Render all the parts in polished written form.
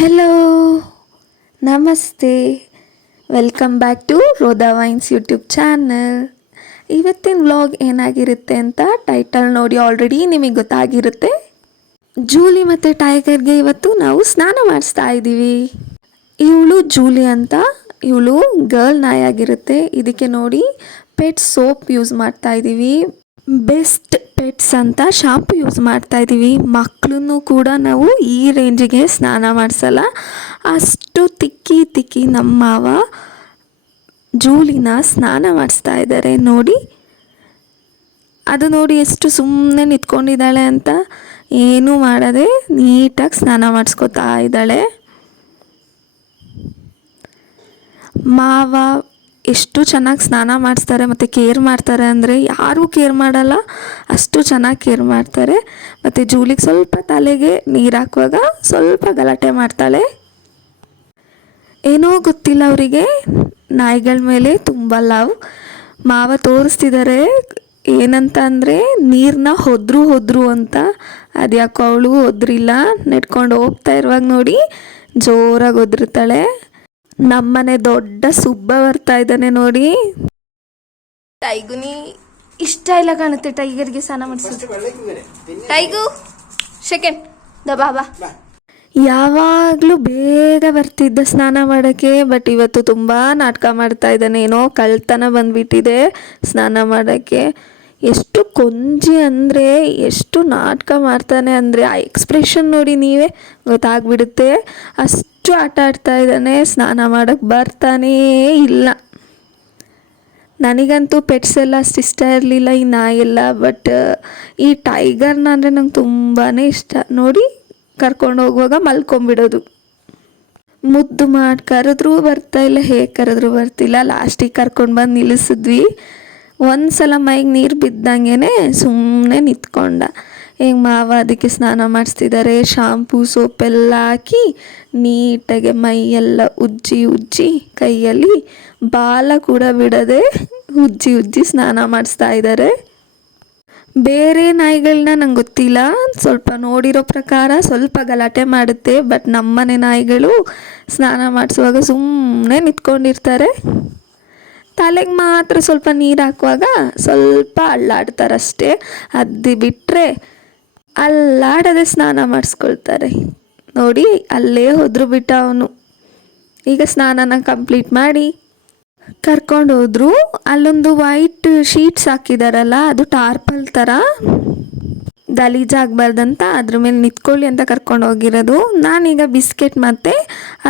Hello, ನಮಸ್ತೆ, welcome back to Roda vines YouTube channel. ಇವತ್ತಿನ vlog ಏನಾಗಿರುತ್ತೆ ಅಂತ ಟೈಟಲ್ ನೋಡಿ ಆಲ್ರೆಡಿ ನಿಮಗೆ ಗೊತ್ತಾಗಿರುತ್ತೆ. ಜೂಲಿ ಮತ್ತು ಟೈಗರ್ಗೆ ಇವತ್ತು ನಾವು ಸ್ನಾನ ಮಾಡಿಸ್ತಾ ಇದ್ದೀವಿ. ಇವಳು ಜೂಲಿ ಅಂತ, ಇವಳು ಗರ್ಲ್ ನಾಯಿ ಆಗಿರುತ್ತೆ. ಇದಕ್ಕೆ ನೋಡಿ ಪೆಟ್ ಸೋಪ್ ಯೂಸ್ ಮಾಡ್ತಾ ಇದ್ದೀವಿ. ಬೆಸ್ಟ್ ಪೆಟ್ಸ್ ಅಂತ ಶಾಂಪು ಯೂಸ್ ಮಾಡ್ತಾ ಇದ್ದೀವಿ. ಮಕ್ಕಳನ್ನು ಕೂಡ ನಾವು ಈ ರೇಂಜಿಗೆ ಸ್ನಾನ ಮಾಡಿಸಲ್ಲ, ಅಷ್ಟು ತಿಕ್ಕಿ ನಮ್ಮ ಮಾವ ಜೂಲಿನ ಸ್ನಾನ ಮಾಡಿಸ್ತಾ ಇದ್ದಾರೆ ನೋಡಿ. ಅದು ನೋಡಿ ಎಷ್ಟು ಸುಮ್ಮನೆ ನಿಂತ್ಕೊಂಡಿದ್ದಾಳೆ ಅಂತ, ಏನೂ ಮಾಡದೆ ನೀಟಾಗಿ ಸ್ನಾನ ಮಾಡಿಸ್ಕೊತಾ ಇದ್ದಾಳೆ. ಮಾವ ಎಷ್ಟು ಚೆನ್ನಾಗಿ ಸ್ನಾನ ಮಾಡಿಸ್ತಾರೆ ಮತ್ತು ಕೇರ್ ಮಾಡ್ತಾರೆ ಅಂದರೆ ಯಾರೂ ಕೇರ್ ಮಾಡಲ್ಲ, ಅಷ್ಟು ಚೆನ್ನಾಗಿ ಕೇರ್ ಮಾಡ್ತಾರೆ. ಮತ್ತು ಜೂಲಿಗೆ ಸ್ವಲ್ಪ ತಲೆಗೆ ನೀರು ಹಾಕುವಾಗ ಸ್ವಲ್ಪ ಗಲಾಟೆ ಮಾಡ್ತಾಳೆ. ಏನೋ ಗೊತ್ತಿಲ್ಲ ಅವರಿಗೆ ನಾಯಿಗಳ ಮೇಲೆ ತುಂಬ ಲವ್. ಮಾವ ತೋರಿಸ್ತಿದ್ದಾರೆ ಏನಂತ ಅಂದರೆ ನೀರನ್ನ ಹೊದ್ರು ಅಂತ. ಅದ್ಯಾಕೋ ಅವಳು ಹೊದ್ರಿಲ್ಲ, ನೆಟ್ಕೊಂಡು ಹೋಗ್ತಾ ಇರುವಾಗ ನೋಡಿ ಜೋರಾಗಿ ಹೊದ್ರುತ್ತಾಳೆ. ನಮ್ಮನೆ ದೊಡ್ಡ ಸುಬ್ಬ ಬರ್ತಾ ಇದ್ದಾನೆ ನೋಡಿ. ಟೈಗುನಿ ಇಷ್ಟ ಇಲ್ಲ ಕಾಣುತ್ತೆ ಟೈಗರ್ಗೆ ಸ್ನಾನ ಮಾಡಿಸೋದು. ಟೈಗು ಸೆಕೆಂಡ್ ಬಾಬಾ ಯಾವಾಗಲೂ ಬೇಗ ಬರ್ತಿದ್ದ ಸ್ನಾನ ಮಾಡೋಕ್ಕೆ, ಬಟ್ ಇವತ್ತು ತುಂಬ ನಾಟಕ ಮಾಡ್ತಾ ಇದ್ದಾನೆ. ಏನೋ ಕಳ್ತನ ಬಂದ್ಬಿಟ್ಟಿದೆ ಸ್ನಾನ ಮಾಡೋಕ್ಕೆ. ಎಷ್ಟು ಕೊಂಜಿ ಅಂದರೆ ಎಷ್ಟು ನಾಟಕ ಮಾಡ್ತಾನೆ ಅಂದರೆ ಆ ಎಕ್ಸ್ಪ್ರೆಷನ್ ನೋಡಿ ನೀವೇ ಗೊತ್ತಾಗ್ಬಿಡುತ್ತೆ. ಅಷ್ಟು ಆಟ ಆಡ್ತಾ ಇದ್ದಾನೆ, ಸ್ನಾನ ಮಾಡೋಕ್ಕೆ ಬರ್ತಾನೇ ಇಲ್ಲ. ನನಗಂತೂ ಪೆಟ್ಸ್ ಎಲ್ಲ ಅಷ್ಟು ಇಷ್ಟ ಇರಲಿಲ್ಲ, ಈ ನಾಯಿ ಎಲ್ಲ. ಬಟ್ ಈ ಟೈಗರ್ನ ಅಂದರೆ ನಂಗೆ ತುಂಬಾ ಇಷ್ಟ ನೋಡಿ. ಕರ್ಕೊಂಡು ಹೋಗುವಾಗ ಮಲ್ಕೊಂಬಿಡೋದು, ಮುದ್ದು ಮಾಡಿ ಕರೆದ್ರೂ ಬರ್ತಾ ಇಲ್ಲ, ಹೇಗೆ ಕರೆದ್ರೂ ಬರ್ತಿಲ್ಲ. ಲಾಸ್ಟಿಗೆ ಕರ್ಕೊಂಡು ಬಂದು ನಿಲ್ಲಿಸಿದ್ವಿ. ಒಂದು ಸಲ ಮೈಗೆ ನೀರು ಬಿದ್ದಂಗೆ ಸುಮ್ಮನೆ ನಿಂತ್ಕೊಂಡ. ಈಗ ಮಾವ ಅದಕ್ಕೆ ಸ್ನಾನ ಮಾಡಿಸ್ತಿದ್ದಾರೆ. ಶಾಂಪೂ ಸೋಪೆಲ್ಲ ಹಾಕಿ ನೀಟಾಗಿ ಮೈಯೆಲ್ಲ ಉಜ್ಜಿ ಕೈಯಲ್ಲಿ ಬಾಲ ಕೂಡ ಬಿಡದೆ ಉಜ್ಜಿ ಸ್ನಾನ ಮಾಡಿಸ್ತಾ ಇದ್ದಾರೆ. ಬೇರೆ ನಾಯಿಗಳನ್ನ ನಂಗೆ ಗೊತ್ತಿಲ್ಲ, ಸ್ವಲ್ಪ ನೋಡಿರೋ ಪ್ರಕಾರ ಸ್ವಲ್ಪ ಗಲಾಟೆ ಮಾಡುತ್ತೆ. ಬಟ್ ನಮ್ಮನೆ ನಾಯಿಗಳು ಸ್ನಾನ ಮಾಡಿಸುವಾಗ ಸುಮ್ಮನೆ ನಿಂತ್ಕೊಂಡಿರ್ತಾರೆ. ತಲೆಗೆ ಮಾತ್ರ ಸ್ವಲ್ಪ ನೀರು ಹಾಕುವಾಗ ಸ್ವಲ್ಪ ಅಲ್ಲಾಡ್ತಾರಷ್ಟೇ, ಅದು ಬಿಟ್ಟರೆ ಅಲ್ಲಾಡದೆ ಸ್ನಾನ ಮಾಡಿಸ್ಕೊಳ್ತಾರೆ ನೋಡಿ. ಅಲ್ಲೇ ಹೋದ್ರು ಬಿಟ್ಟ ಅವನು. ಈಗ ಸ್ನಾನನ ಕಂಪ್ಲೀಟ್ ಮಾಡಿ ಕರ್ಕೊಂಡು ಹೋದ್ರು. ಅಲ್ಲೊಂದು ವೈಟ್ ಶೀಟ್ಸ್ ಹಾಕಿದಾರಲ್ಲ, ಅದು ಟಾರ್ಪಲ್ ಥರ ಗಲೀಜಾಗಬಾರ್ದಂತ ಅದ್ರ ಮೇಲೆ ನಿಂತ್ಕೊಳ್ಳಿ ಅಂತ ಕರ್ಕೊಂಡು ಹೋಗಿರೋದು. ನಾನೀಗ ಬಿಸ್ಕೆಟ್ ಮತ್ತು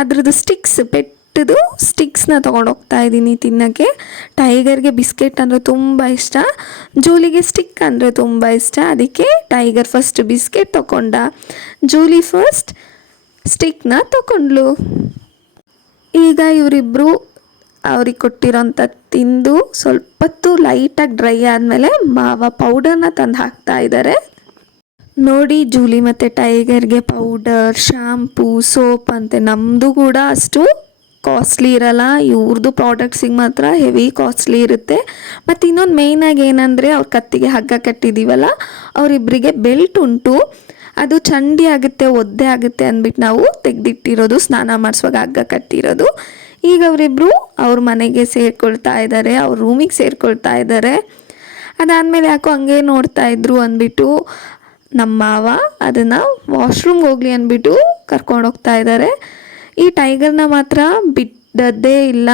ಅದ್ರದ್ದು ಪೆಟ್ಟದು ಸ್ಟಿಕ್ಸ್ನ ತೊಗೊಂಡೋಗ್ತಾ ಇದ್ದೀನಿ ತಿನ್ನೋಕ್ಕೆ. ಟೈಗರ್ಗೆ ಬಿಸ್ಕೆಟ್ ಅಂದರೆ ತುಂಬ ಇಷ್ಟ, ಜೂಲಿಗೆ ಸ್ಟಿಕ್ ಅಂದರೆ ತುಂಬ ಇಷ್ಟ. ಅದಕ್ಕೆ ಟೈಗರ್ ಫಸ್ಟ್ ಬಿಸ್ಕೆಟ್ ತೊಗೊಂಡ, ಜೂಲಿ ಫಸ್ಟ್ ಸ್ಟಿಕ್ನ ತೊಗೊಂಡ್ಲು. ಈಗ ಇವರಿಬ್ಬರು ಅವ್ರಿಗೆ ಕೊಟ್ಟಿರೋಂಥ ತಿಂದು ಸ್ವಲ್ಪ ಹೊತ್ತು ಲೈಟಾಗಿ ಡ್ರೈ ಆದಮೇಲೆ ಮಾವ ಪೌಡರ್ನ ತಂದು ಹಾಕ್ತಾ ಇದ್ದಾರೆ ನೋಡಿ. ಜೂಲಿ ಮತ್ತು ಟೈಗರ್ಗೆ ಪೌಡರ್, ಶಾಂಪೂ, ಸೋಪ್ ಅಂತೆ. ನಮ್ಮದು ಕೂಡ ಅಷ್ಟು ಕಾಸ್ಟ್ಲಿ ಇರಲ್ಲ, ಇವ್ರದ್ದು ಪ್ರಾಡಕ್ಟ್ಸಿಗೆ ಮಾತ್ರ ಹೆವಿ ಕಾಸ್ಟ್ಲಿ ಇರುತ್ತೆ. ಮತ್ತು ಇನ್ನೊಂದು ಮೇಯ್ನಾಗಿ ಏನಂದರೆ ಅವ್ರ ಕತ್ತಿಗೆ ಹಗ್ಗ ಕಟ್ಟಿದ್ದೀವಲ್ಲ, ಅವರಿಬ್ಬರಿಗೆ ಬೆಲ್ಟ್ ಉಂಟು. ಅದು ಚಂಡಿ ಆಗುತ್ತೆ, ಒದ್ದೆ ಆಗುತ್ತೆ ಅಂದ್ಬಿಟ್ಟು ನಾವು ತೆಗೆದಿಟ್ಟಿರೋದು, ಸ್ನಾನ ಮಾಡಿಸುವಾಗ ಹಗ್ಗ ಕಟ್ಟಿರೋದು. ಈಗ ಅವರಿಬ್ಬರು ಅವ್ರ ಮನೆಗೆ ಸೇರಿಕೊಳ್ತಾ ಇದ್ದಾರೆ, ಅವ್ರ ರೂಮಿಗೆ ಸೇರಿಕೊಳ್ತಾ ಇದ್ದಾರೆ. ಅದಾದಮೇಲೆ ಯಾಕೋ ಹಂಗೆ ನೋಡ್ತಾ ಇದ್ರು ಅಂದ್ಬಿಟ್ಟು ನಮ್ಮ ಮಾವ ಅದನ್ನು ವಾಶ್ರೂಮ್ಗೆ ಹೋಗಲಿ ಅಂದ್ಬಿಟ್ಟು ಕರ್ಕೊಂಡು ಹೋಗ್ತಾ ಇದ್ದಾರೆ. ಈ ಟೈಗರ್ನ ಮಾತ್ರ ಬಿಡೋದೇ ಇಲ್ಲ,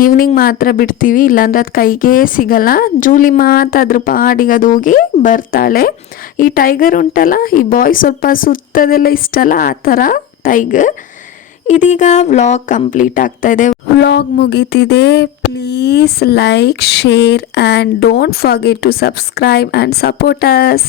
ಈವ್ನಿಂಗ್ ಮಾತ್ರ ಬಿಡ್ತೀವಿ, ಇಲ್ಲಾಂದ್ರೆ ಅದು ಕೈಗೆ ಸಿಗಲ್ಲ. ಜೂಲಿ ಮಾತ್ರ ಅದ್ರ ಪಾಡಿಗೆ ಅದು ಹೋಗಿ ಬರ್ತಾಳೆ. ಈ ಟೈಗರ್ ಉಂಟಲ್ಲ, ಈ ಬಾಯ್ ಸ್ವಲ್ಪ ಸುತ್ತದೆಲ್ಲ ಇಷ್ಟಲ್ಲ, ಆ ಥರ ಟೈಗರ್. ಇದೀಗ ವ್ಲಾಗ್ ಕಂಪ್ಲೀಟ್ ಆಗ್ತಾ ಇದೆ, ವ್ಲಾಗ್ ಮುಗೀತಿದೆ. Please like, share and don't forget to subscribe and support us.